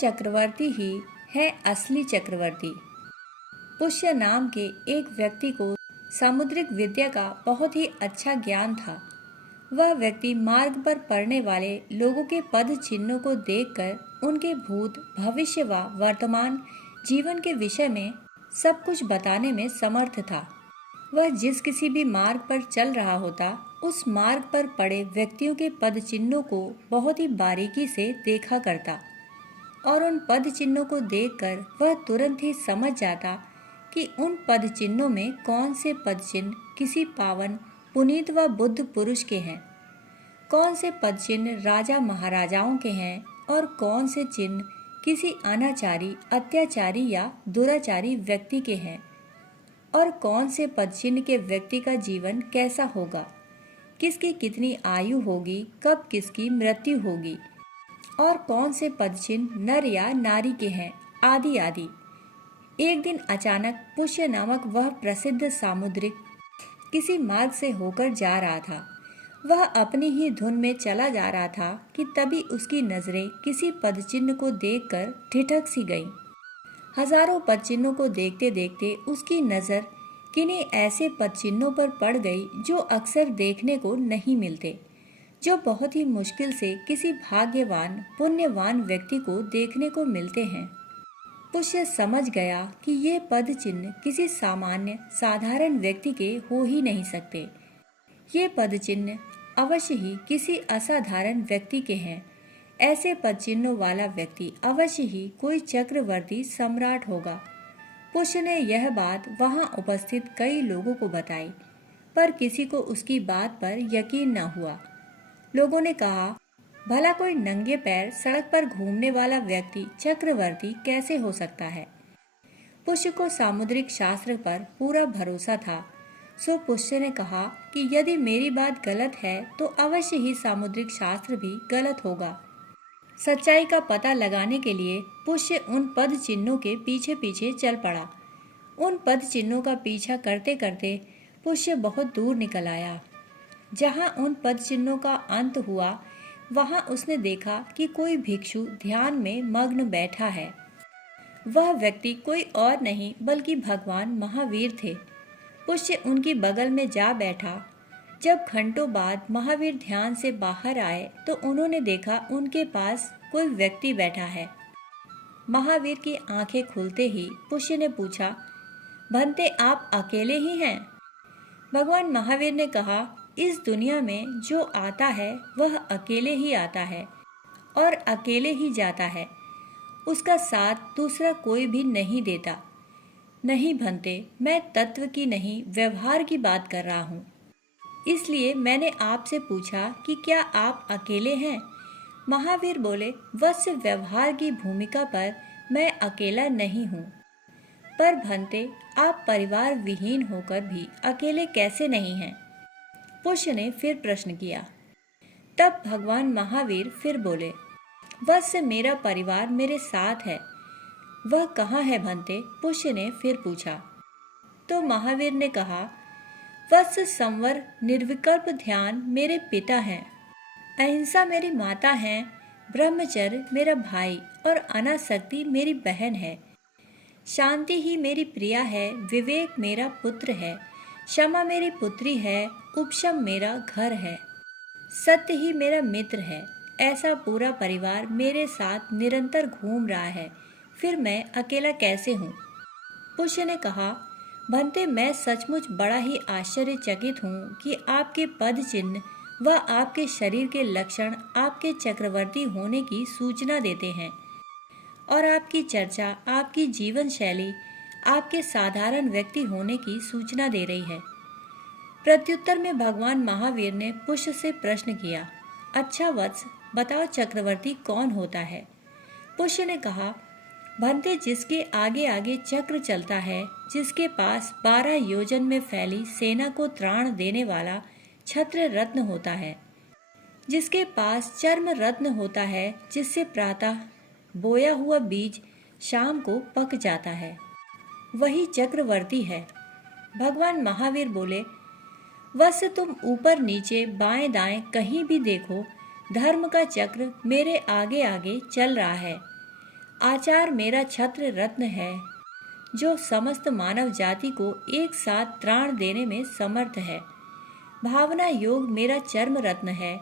चक्रवर्ती ही है असली चक्रवर्ती। पुष्य नाम के एक व्यक्ति को सामुद्रिक विद्या का बहुत ही अच्छा ज्ञान था। वह व्यक्ति मार्ग पर पड़ने वाले लोगों के पद चिन्हों को देखकर उनके भूत, भविष्य व वर्तमान जीवन के विषय में सब कुछ बताने में समर्थ था। वह जिस किसी भी मार्ग पर चल रहा होता, उस मार्ग पर पड़े व्यक्तियों के पद चिन्हों को बहुत ही बारीकी से देखा करता और उन पद चिन्हों को देखकर वह तुरंत ही समझ जाता कि उन पद चिन्हों में कौन से पद चिन्ह किसी पावन, पुनीत व बुद्ध पुरुष के हैं, कौन से पद चिन्ह राजा महाराजाओं के हैं और कौन से चिन्ह किसी अनाचारी, अत्याचारी या दुराचारी व्यक्ति के हैं, और कौन से पद चिन्ह के व्यक्ति का जीवन कैसा होगा, किसकी कितनी आयु होगी, कब किसकी मृत्यु होगी, और कौन से पद चिन्ह नर या नारी के हैं, आदि आदि। एक दिन अचानक पुष्य नामक वह प्रसिद्ध सामुद्रिक किसी मार्ग से होकर जा रहा था। वह अपनी ही धुन में चला जा रहा था कि तभी उसकी नजरें किसी पद चिन्ह को देखकर ठिठक सी गईं। हजारों पद चिन्हों को देखते देखते उसकी नजर किन्हीं ऐसे पद चिन्हों पर पड़ गई जो अक्सर देखने को नहीं मिलते, जो बहुत ही मुश्किल से किसी भाग्यवान, पुण्यवान व्यक्ति को देखने को मिलते हैं। पुष्य समझ गया कि ये पद चिन्ह किसी सामान्य, साधारण व्यक्ति के हो ही नहीं सकते। ये पद चिन्ह अवश्य ही किसी असाधारण व्यक्ति के हैं। ऐसे पद चिन्हों वाला व्यक्ति अवश्य ही कोई चक्रवर्ती सम्राट होगा। पुष्य ने यह बात वहां उपस्थित कई लोगों को बताई, पर किसी को उसकी बात पर यकीन न हुआ। लोगों ने कहा, भला कोई नंगे पैर सड़क पर घूमने वाला व्यक्ति चक्रवर्ती कैसे हो सकता है। पुष्य को सामुद्रिक शास्त्र पर पूरा भरोसा था, सो पुष्य ने कहा कि यदि मेरी बात गलत है तो अवश्य ही सामुद्रिक शास्त्र भी गलत होगा। सच्चाई का पता लगाने के लिए पुष्य उन पद चिन्हों के पीछे पीछे चल पड़ा। उन पद चिन्हों का पीछा करते करते पुष्य बहुत दूर निकल आया। जहां उन पद चिन्हों का अंत हुआ, वहां उसने देखा कि कोई भिक्षु ध्यान में मग्न बैठा है। वह व्यक्ति कोई और नहीं बल्कि भगवान महावीर थे। पुष्य उनकी बगल में जा बैठा। जब घंटों बाद महावीर ध्यान से बाहर आए तो उन्होंने देखा उनके पास कोई व्यक्ति बैठा है। महावीर की आंखें खुलते ही पुष्य ने पूछा, भंते आप अकेले ही हैं? भगवान महावीर ने कहा, इस दुनिया में जो आता है वह अकेले ही आता है और अकेले ही जाता है। उसका साथ दूसरा कोई भी नहीं देता। नहीं भंते, मैं तत्व की नहीं, व्यवहार की बात कर रहा हूँ। इसलिए मैंने आपसे पूछा कि क्या आप अकेले हैं? महावीर बोले, वत्स, व्यवहार की भूमिका पर मैं अकेला नहीं हूँ। पर भंते, आप परिवार विहीन होकर भी अकेले कैसे नहीं हैं? पुष्य ने फिर प्रश्न किया। तब भगवान महावीर फिर बोले, वत्स, मेरा परिवार मेरे साथ है। वह कहाँ है भंते? पुष्य ने फिर पूछा। तो महावीर ने कहा, वत्स, संवर, निर्विकल्प ध्यान मेरे पिता हैं, अहिंसा मेरी माता है, ब्रह्मचर्य मेरा भाई और अनासक्ति मेरी बहन है, शांति ही मेरी प्रिया है, विवेक मेरा पुत्र है, क्षमा मेरी पुत्री है, उपशम मेरा घर है, सत्य ही मेरा मित्र है। ऐसा पूरा परिवार मेरे साथ निरंतर घूम रहा है, फिर मैं अकेला कैसे हूँ? पुष्य ने कहा, भंते, मैं सचमुच बड़ा ही आश्चर्यचकित हूँ कि आपके पद चिन्ह व आपके शरीर के लक्षण आपके चक्रवर्ती होने की सूचना देते हैं, और आपकी चर्चा, आपकी जीवन शैली आपके साधारण व्यक्ति होने की सूचना दे रही है। प्रत्युत्तर में भगवान महावीर ने पुष्य से प्रश्न किया, अच्छा वत्स, बताओ चक्रवर्ती कौन होता है? पुष्य ने कहा, भंते, जिसके आगे आगे चक्र चलता है, जिसके पास 12 योजन में फैली सेना को त्राण देने वाला छत्र रत्न होता है, जिसके पास चर्म रत्न होता है, जिससे प्रातः बोया हुआ बीज शाम को पक जाता है, वही चक्रवर्ती है। भगवान महावीर बोले, वत्स, तुम ऊपर नीचे बाएं दाएं कहीं भी देखो, धर्म का चक्र मेरे आगे आगे चल रहा है। आचार मेरा छत्र रत्न है, जो समस्त मानव जाति को एक साथ त्राण देने में समर्थ है। भावना योग मेरा चर्म रत्न है,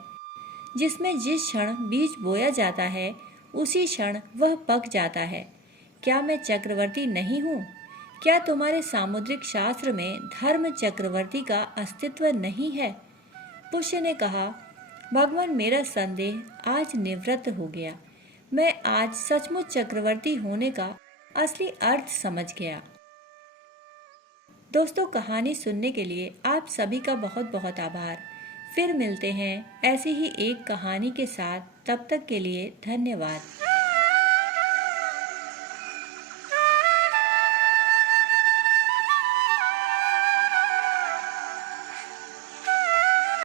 जिसमें जिस क्षण बीज बोया जाता है उसी क्षण वह पक जाता है। क्या मैं चक्रवर्ती नहीं हूँ? क्या तुम्हारे सामुद्रिक शास्त्र में धर्म चक्रवर्ती का अस्तित्व नहीं है? पुष्य ने कहा, भगवान, मेरा संदेह आज निवृत्त हो गया। मैं आज सचमुच चक्रवर्ती होने का असली अर्थ समझ गया। दोस्तों, कहानी सुनने के लिए आप सभी का बहुत बहुत आभार। फिर मिलते हैं ऐसी ही एक कहानी के साथ। तब तक के लिए धन्यवाद।